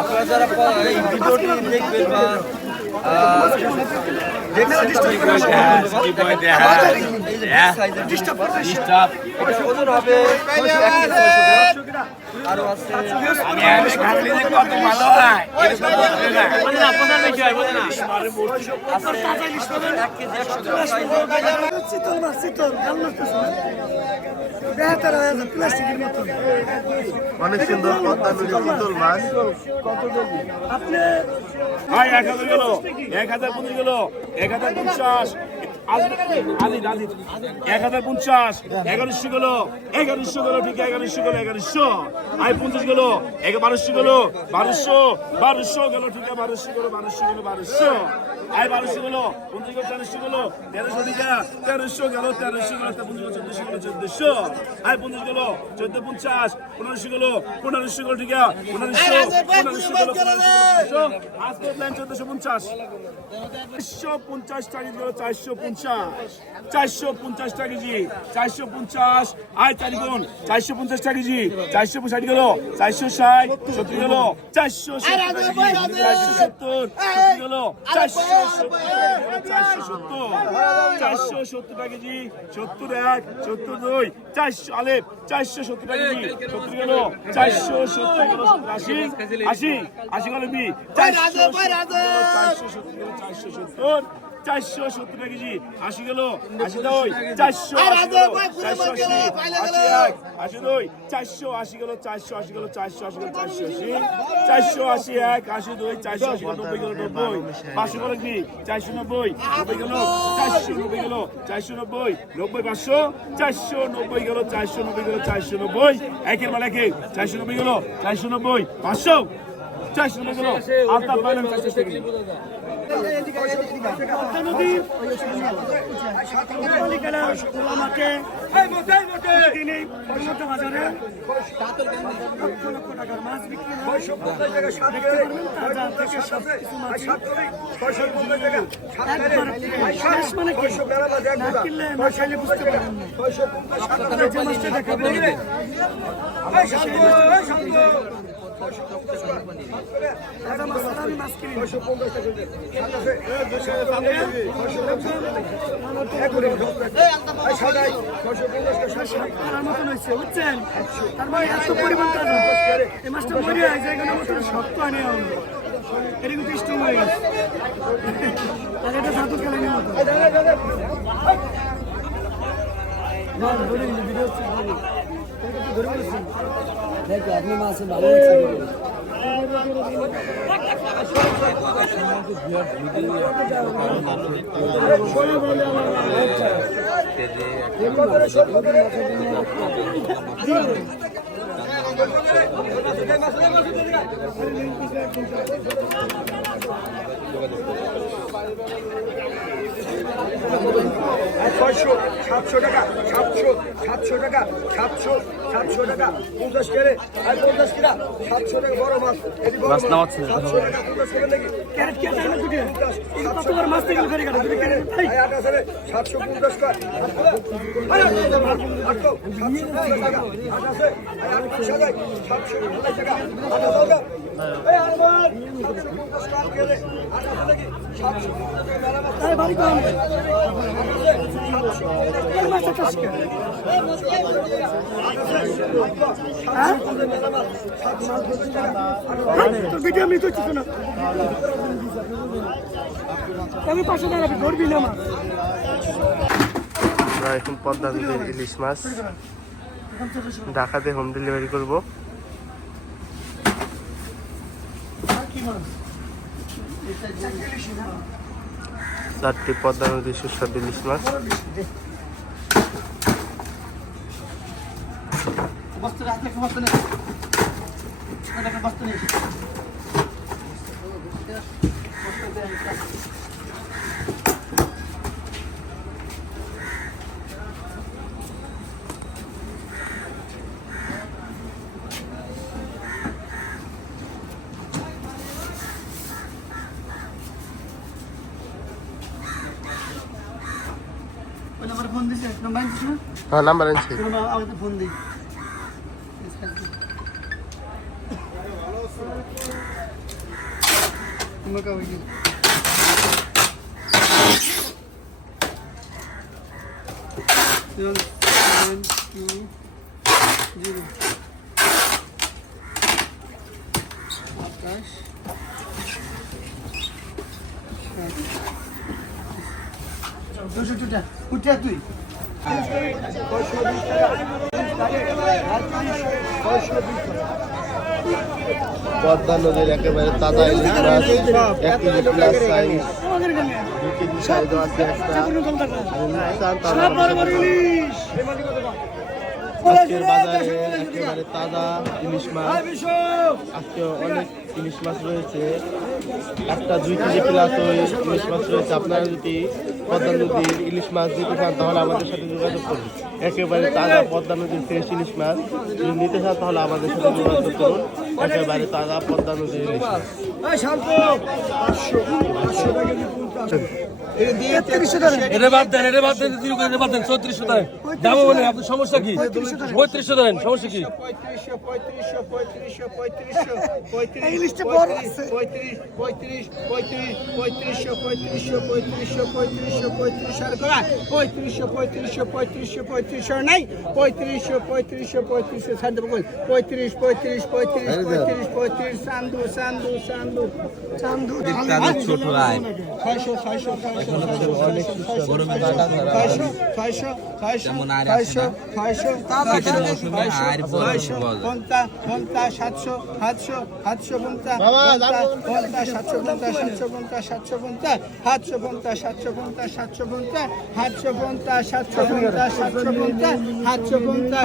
আপনারা যারা এই ভিডিওটি দেখবেন বা ওজন হবে। আরও আছে। এক কেজি একশো। শীতল মাছ শীতল জাল মাছ তো বেহাতার হয়ে যাচ্ছে প্লাস্টিকের মতন। অনেক সুন্দর পদ্মা নদী শীতল মাছ। আপনি ভাই এক হাজার গেল। এক হাজার পঞ্চাশ গেল। এক হাজার পঞ্চাশ। এক হাজার পঞ্চাশ এগারোশো গেল এগারোশো গেল ঠিক এগারোশো গেল এগারোশো আই পঞ্চাশ। গেল এক বারোশো গেল বারোশো বারোশো গেল বারোশো গেল বারোশো গেল বারোশো আই বারোশো গেল পঞ্চাশ গেল তেরোশো গেল তেরোশো ঠিক তেরোশো গেল তেরোশো গেল পঞ্চাশ গেল চোদ্দশো গেল চোদ্দশো পঞ্চাশ পনেরোশো গেল পনেরোশো গেল পনেরোশো পনেরোশো গেল পনেরোশো আজকে প্ল্যান চোদ্দশো পঞ্চাশ চারশো পঞ্চাশ টাকা গেল চারশো পঞ্চাশ। চারশো পঞ্চাশ কেজি, চারশো পঞ্চাশ, আয় চারি গুণ চারশো পঞ্চাশ টাকা কেজি, চারশো ষাট গেল চারশো ষাট, সত্তর গেল চারশো চারশো সত্তর গেল চারশো চারশো সত্তর চারশো সত্তর কেজি, সত্তর এক, সত্তর দুই, চারশো আলেপ, চারশো সত্তর কেজি, সত্তর গেল চারশো সত্তর গেল আশি চারশো সত্তর চারশো সত্তর চারশো সত্তর টাকা কেজি। আশি গেল আশি দুই চারশো আশি দুই চারশো আশি গেল চারশো আশি গেল চারশো আশি গেল চারশো আশি। চারশো আশি এক আশি দুই চারশো আশি গেল নব্বই গেল নব্বই। পাঁচশো গেল কি? চারশো নব্বই নব্বই গেল চারশো নব্বই গেল চারশো নব্বই নব্বই পাঁচশো চারশো নব্বই গেল চারশো নব্বই গেল চারশো নব্বই। একের মাল একে চারশো নব্বই গেল চারশো নব্বই পাঁচশো চারশো নব্বই গেল আলতা পাইলাম চারশো বাজারে লক্ষ লক্ষ টাকার মাছ বিক্রি মানে কিনলে না খাইলে বুঝতে পারবেন না যে মাছটা দেখাবেন বুঝছেন তার মানে এত পরিমাণ এই মাছটা মরে হয় জায়গার মতন শক্ত আনে আমরা এটা কিন্তু স্ট্রং হয়ে গেছে আর এটা খেলানির Lan böyleydi biliyorsun. Görüyor musun? Belki abim masum bana çıkıyor. Dedi. ছয়শো সাতশো টাকা সাতশো সাতশো টাকা সাতশো সাতশো টাকা পঞ্চাশ কেড়ে আর পঞ্চাশ কিনা? সাতশো টাকা বড় মাছ। এটি বড় মাছ সাতশো টাকা পঞ্চাশ কেড়ে নাকি? ক্যারেট কে চাই না দুটো? সাতশো। পঞ্চাশ কর আমি করছিস না আমি পাশে দাঁড়াবি ধরবি না আমরা এখন পদ্মা নদীর ইলিশ মাছ। ঢাকাতে হোম ডেলিভারি করব। চারটি পদ্মা নদীর সুস্বাদু ইলিশ মাছ। আমার हाँ নাম্বার আনছি ফোন দিই আকাশ দুশো টুটা উঠে তুই। পদ্মা নদীর একেবারে তাজা ইলিশ মাছ এক কেজি প্লাস সাইজ আমাদের কেজি সাইজও আছে একটা। কোনো আজকের বাজারে একেবারে তাজা ইলিশ মাছ। বিশপ আজকে অনেক ইলিশ মাছ রয়েছে। একটা দুই কেজি প্লাস ওই ইলিশ মাছ রয়েছে। আপনারা যদি পদ্মা নদীর ইলিশ মাছ দিতে চান তাহলে আমাদের সাথে যোগাযোগ করুন। একেবারে তাজা পদ্মা নদীর ফ্রেশ ইলিশ মাছ। যদি নিতে চান তাহলে আমাদের সাথে যোগাযোগ করুন। একেবারে তাজা পদ্মা নদীর ইলিশ মাছ। এটা বাদ নাই পঁয়ত্রিশ পঁয়ত্রিশ পঁয়ত্রিশ চান্দু চান্দু চান্দু সাতশো সাতশো সাতশো পঞ্চা পঞ্চা সাতশো পঞ্চা সাতশো পঞ্চা সাতশো পঞ্চা সাতশো পঞ্চা সাতশো পঞ্চা সাতশো পঞ্চা সাতশো পঞ্চা সাতশো পঞ্চা সাতশো পঞ্চা সাতশো পঞ্চা